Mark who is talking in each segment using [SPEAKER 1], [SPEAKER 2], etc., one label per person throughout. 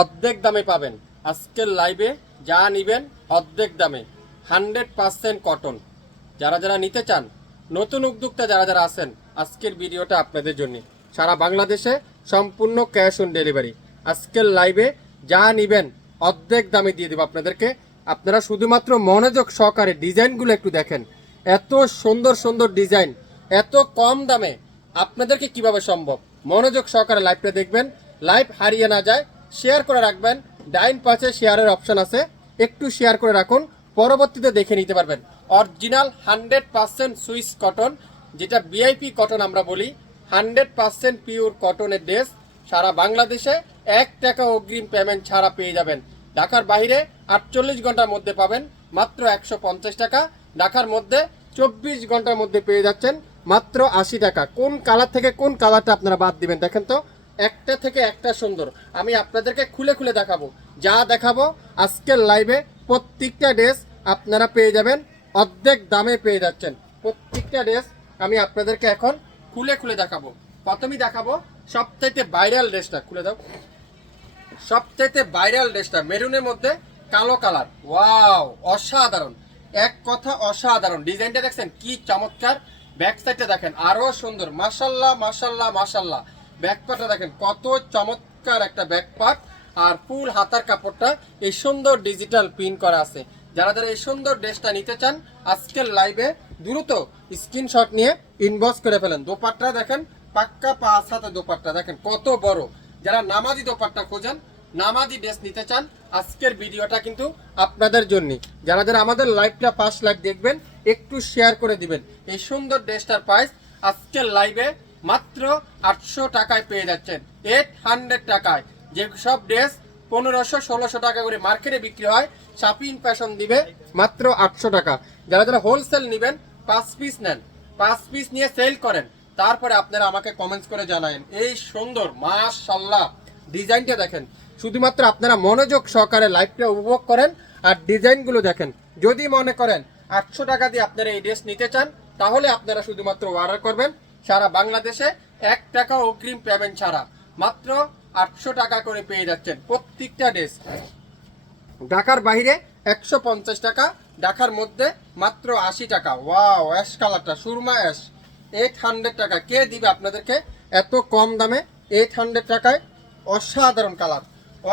[SPEAKER 1] অর্ধেক দামে পাবেন। আজকের লাইভে যা নেবেন অর্ধেক দামে। হান্ড্রেড পার্সেন্ট কটন যারা যারা নিতে চান, নতুন উদ্যোক্তা যারা যারা আছেন, আজকের ভিডিওটা আপনাদের জন্য। সারা বাংলাদেশে সম্পূর্ণ ক্যাশ অন ডেলিভারি আজকের লাইভে যা নিবেন অর্ধেক দামে দিয়ে দেবো আপনাদেরকে। আপনারা শুধুমাত্র মনোযোগ সহকারে ডিজাইনগুলো একটু দেখেন। এত সুন্দর সুন্দর ডিজাইন, এত কম দামে আপনাদেরকে কীভাবে সম্ভব? মনোযোগ সহকারে লাইভটা দেখবেন। লাইভ হারিয়ে না যায় শেয়ার করে রাখবেন। ডাইন পাশে শেয়ারের অপশন আছে। একটু শেয়ার করে রাখুন। পরবর্তীতে দেখে নিতে পারবেন। Original hundred percent Swiss cotton যেটা ভিআইপি কটন আমরা বলি। হান্ড্রেড পার্সেন্ট পিওর কটনের ড্রেস সারা বাংলাদেশে এক টাকা অগ্রিম পেমেন্ট ছাড়া পেয়ে যাবেন। ঢাকার বাইরে আটচল্লিশ ঘণ্টার মধ্যে পাবেন। মাত্র একশো পঞ্চাশ টাকা। ঢাকার মধ্যে চব্বিশ ঘণ্টার মধ্যে পেয়ে যাচ্ছেন। মাত্র আশি টাকা। কোন কালার থেকে কোন কালারটা আপনারা বাদ দিবেন দেখেন তো। একটা থেকে একটা সুন্দর। আমি আপনাদেরকে খুলে খুলে দেখাবো। যা দেখাবো আজকের লাইভে প্রত্যেকটা ড্রেস আপনারা পেয়ে যাবেন। অর্ধেক দামে পেয়ে যাচ্ছেন। প্রত্যেকটা ড্রেস আমি আপনাদেরকে এখন খুলে খুলে দেখাবো। প্রথমেই দেখাবো সবচাইতে ভাইরাল ড্রেসটা খুলে দাও। সবচাইতে ভাইরাল ড্রেসটা মেরুনের মধ্যে কালো কালার ওয়াও অসাধারণ। এক কথা অসাধারণ। ডিজাইনটা দেখছেন কি চমৎকার। ব্যাক সাইডটা দেখেন। আরও সুন্দর। মাশাল্লাহ মাশাল্লাহ মাশাল্লাহ। ব্যাক পার্টটা দেখেন, কত চমৎকার একটা ব্যাক পার্ট আর ফুল হাতার কাপড়টা এই সুন্দর ডিজিটাল প্রিন্ট করা আছে। যারা যারা এই সুন্দর ড্রেসটা নিতে চান, আজকের লাইভে দ্রুত স্ক্রিনশট নিয়ে ইনবক্স করে ফেলেন। দোপাট্টা দেখেন, পাক্কা পাঁচ হাতে দোপাট্টা। দেখেন, কত বড়। যারা নামাজি দোপাট্টা খোঁজেন, নামাজি ড্রেস নিতে চান, আজকের ভিডিওটা কিন্তু আপনাদের জন্য। যারা যারা আমাদের লাইভটা পাঁচ লাইভ দেখবেন, একটু শেয়ার করে দিবেন। এই সুন্দর ড্রেসটার প্রাইস আজকের লাইভে মাত্র আটশো টাকায় পেয়ে যাচ্ছেন। এইট হান্ড্রেড টাকায়। যে সব ড্রেস পনেরোশো, ষোলোশো টাকা করে মার্কেটে বিক্রি হয় শাপিং ফ্যাশন দিবে মাত্র আটশো টাকা। যারা যারা হোলসেল নেবেন, পাঁচ পিস নেন। পাঁচ পিস নিয়ে সেল করেন। তারপরে আপনারা আমাকে কমেন্টস করে জানায়েন। এই সুন্দর মাশাল্লাহ ডিজাইনটা দেখেন। শুধুমাত্র আপনারা মনোযোগ সহকারে লাইভটা উপভোগ করেন আর ডিজাইনগুলো দেখেন। যদি মনে করেন আটশো টাকা দিয়ে আপনারা এই ড্রেস নিতে চান, তাহলে আপনারা শুধুমাত্র অর্ডার করবেন। সারা বাংলাদেশে এক টাকা অগ্রিম পেমেন্ট ছাড়া। মাত্র আটশো টাকা করে পেয়ে যাচ্ছেন প্রত্যেকটা ড্রেস ঢাকার বাইরে একশো পঞ্চাশ টাকা, ঢাকার মধ্যে মাত্র আশি টাকা। ওয়াও অ্যাশ কালারটা সুরমা অ্যাশ এইট হান্ড্রেড টাকা। কে দিবে আপনাদেরকে এত কম দামে? এইট হান্ড্রেড টাকায় অসাধারণ কালার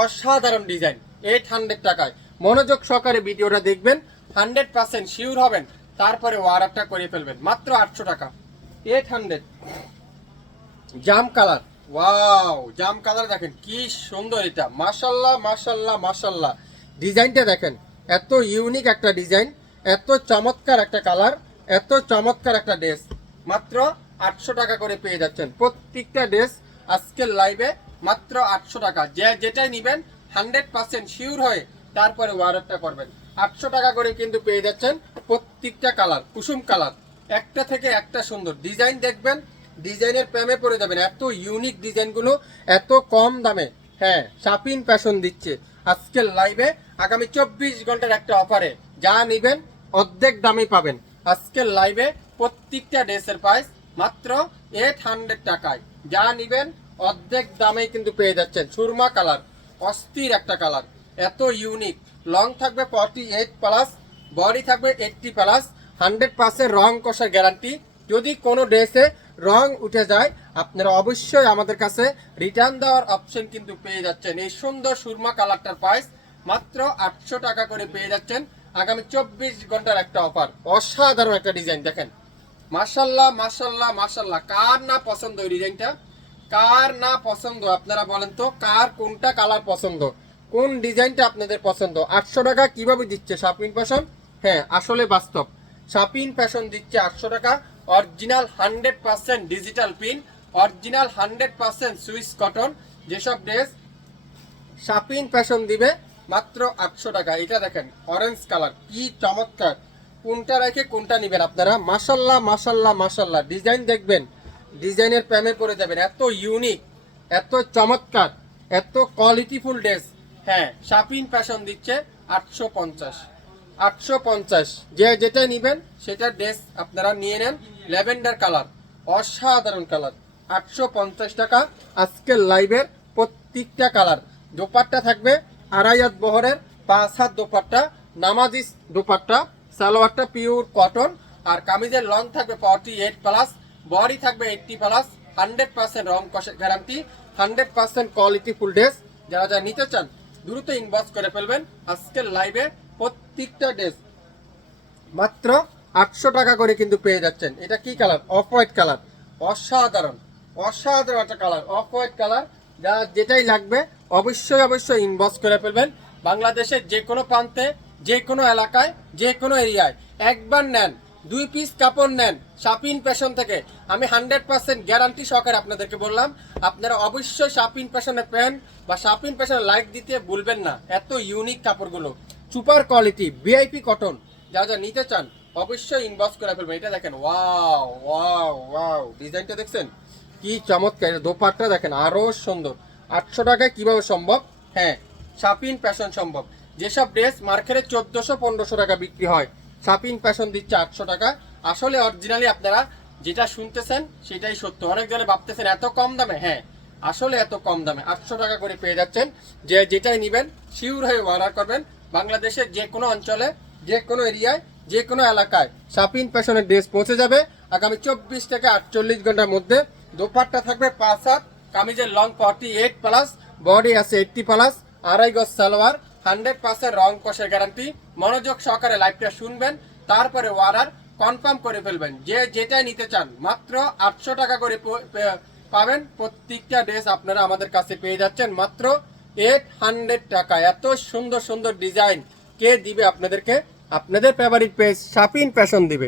[SPEAKER 1] অসাধারণ ডিজাইন এইট হান্ড্রেড টাকায়। মনোযোগ সহকারে ভিডিওটা দেখবেন হান্ড্রেড পার্সেন্ট শিওর হবেন। তারপরে অর্ডারটা করে ফেলবেন। মাত্র আটশো টাকা। এইট হান্ড্রেড জাম কালার ওয়াও জাম কালার দেখেন, কি সুন্দর এটা। মাশাল্লাহ মাশাল্লাহ মাশাল্লাহ। ডিজাইনটা দেখেন, এত ইউনিক একটা ডিজাইন এত চমৎকার একটা কালার এত চমৎকার একটা ড্রেস মাত্র আটশো টাকা করে পেয়ে যাচ্ছেন। প্রত্যেকটা ড্রেস আজকের লাইভে মাত্র আটশো টাকা। যে যেটাই নেবেন হান্ড্রেড পার্সেন্ট শিওর হয়ে তারপরে অর্ডারটা করবেন। আটশো টাকা করে কিন্তু পেয়ে যাচ্ছেন প্রত্যেকটা কালার কুসুম কালার একটা থেকে একটা সুন্দর। ডিজাইন দেখবেন, ডিজাইনের প্রেমে পড়ে যাবেন। এত ইউনিক ডিজাইনগুলো, এত কম দামে। হ্যাঁ শাপিন ফ্যাশন দিচ্ছে। আজকের লাইভে আগামী চব্বিশ ঘণ্টার একটা অফারে যা নেবেন, অর্ধেক দামে পাবেন। আজকের লাইভে প্রত্যেকটা ড্রেসের প্রাইস মাত্র এইট হান্ড্রেড টাকায়। যা নেবেন, অর্ধেক দামেই কিন্তু পেয়ে যাচ্ছেন। সুরমা কালার অস্থির একটা কালার এত ইউনিক লং থাকবে ফর্টি এইট প্লাস বডি থাকবে এইটটি প্লাস হান্ড্রেড পার্সেন্ট রং কষার গ্যারান্টি। যদি কোনো ড্রেসে রং উঠে যায়, আপনারা অবশ্যই আমাদের কাছে রিটার্ন দেওয়ার অপশন কিন্তু পেয়ে যাচ্ছেন। এই সুন্দর সুরমা কালারটার প্রাইস মাত্র আটশো টাকা করে পেয়ে যাচ্ছেন। আগামী চব্বিশ ঘণ্টার একটা অফার অসাধারণ একটা ডিজাইন দেখেন। মাশাল্লাহ মাশাল্লাহ মাশাল্লাহ। কার না পছন্দ ওই ডিজাইনটা কার না পছন্দ? আপনারা বলেন তো, কার কোনটা কালার পছন্দ? কোন ডিজাইনটা আপনাদের পছন্দ? আটশো টাকা কীভাবে দিচ্ছে শাপিন ফ্যাশন হ্যাঁ আসলে বাস্তব। শাপিন ফ্যাশন দিচ্ছে আটশো টাকা, original hundred percent digital pin original hundred percent Swiss cotton, যেসব ড্রেস শাপিন ফ্যাশন দিবে মাত্র আটশো টাকা। এটা দেখেন অরেঞ্জ কালার কি চমৎকার। কোনটা রেখে কোনটা নেবেন আপনারা? মাসাল্লাহ মাসাল্লাহ মাসাল্লাহ ডিজাইন দেখবেন, ডিজাইনের প্যামে পড়ে যাবেন। এত ইউনিক এত চমৎকার, এত কোয়ালিটিফুল ড্রেস হ্যাঁ শাপিন ফ্যাশন দিচ্ছে আটশো পঞ্চাশ। আটশো পঞ্চাশ। যে যেটা নেবেন সেটা ড্রেস আপনারা নিয়ে নেন। ল্যাভেন্ডার কালার, অসাধারণ কালার। আটশো পঞ্চাশ টাকা আজকের লাইভের প্রত্যেকটা কালার। দোপাট্টা থাকবে আড়াই হাত বহরের পাঁচ হাত দোপাট্টা, নামাজি দোপাট্টা, সালোয়ারটা পিওর কটন আর কামিজের লং থাকবে ফর্টি এইট প্লাস বডি থাকবে এইটটি প্লাস হান্ড্রেড পার্সেন্ট রং কষের guarantee hundred percent quality full dress যারা যারা নিতে চান, দ্রুত ইনবক্স করে ফেলবেন। আজকের লাইভে প্রত্যেকটা ড্রেস মাত্র আটশো টাকা করে কিন্তু পেয়ে যাচ্ছেন। এটা কি কালার অফ হোয়াইট কালার অসাধারণ। অসাধারণ একটা কালার অফ হোয়াইট কালার যা যেটাই লাগবে, অবশ্যই অবশ্যই ইনবক্স করে ফেলবেন। বাংলাদেশের যে কোনো প্রান্তে যে কোনো এলাকায় যে কোনো এরিয়ায় একবার নেন। দুই পিস কাপড় নেন শাপিন ফ্যাশন থেকে। আমি হান্ড্রেড পার্সেন্ট গ্যারান্টি সহকারে আপনাদেরকে বললাম, আপনারা অবশ্যই শাপিন ফ্যাশনের প্যান্ট বা শাপিন ফ্যাশনের লাইক দিতে ভুলবেন না। এত ইউনিক কাপড়গুলো। Super quality VIP cotton. যা যা নিতে চান, অবশ্যই ইনবক্স করে ফেলবেন। এটা দেখেন, ওয়াও ওয়াও ওয়াও। ডিজাইনটা দেখছেন? কি চমৎকার, দোপাট্টা দেখেন, আরও সুন্দর। আটশো টাকায় কীভাবে সম্ভব? হ্যাঁ শাপিন ফ্যাশন সম্ভব। যেসব ড্রেস মার্কেটে চোদ্দশো, পনেরোশো টাকা বিক্রি হয় শাপিন ফ্যাশন দিচ্ছে আটশো টাকা। আসলে অরিজিনালি আপনারা যেটা শুনতেছেন, সেটাই সত্য। অনেক অনেকজনে ভাবতেছেন, এত কম দামে? হ্যাঁ আসলে এত কম দামে। আটশো টাকা করে পেয়ে যাচ্ছেন। যে যেটাই নেবেন, শিওর হয়ে অর্ডার করবেন। বাংলাদেশের যে কোনো অঞ্চলে যে কোনো এরিয়ায় যে কোনো এলাকায় শাপিন ফ্যাশনের ড্রেস পৌঁছে যাবে। আগামী চব্বিশ থেকে আটচল্লিশ ঘণ্টার মধ্যে দোপাট্টা থাকবে পাঁচ হাত, কামিজের long forty eight plus, body আছে এইটটি প্লাস, আড়াই গজ সালোয়ার, হান্ড্রেড পার্সেন্ট রং কষের গ্যারান্টি। মনোযোগ সহকারে লাইভটা শুনবেন, তারপরে অর্ডার কনফার্ম করে ফেলবেন। যে যেটাই নিতে চান, মাত্র আটশো টাকা করে পাবেন। প্রত্যেকটা ড্রেস আপনারা আমাদের কাছে পেয়ে যাচ্ছেন। মাত্র এইট হান্ড্রেড টাকা। এত সুন্দর সুন্দর ডিজাইন। কে দিবে আপনাদেরকে? আপনাদের ফেভারিট পেজ সাপিন ফ্যাশন দিবে।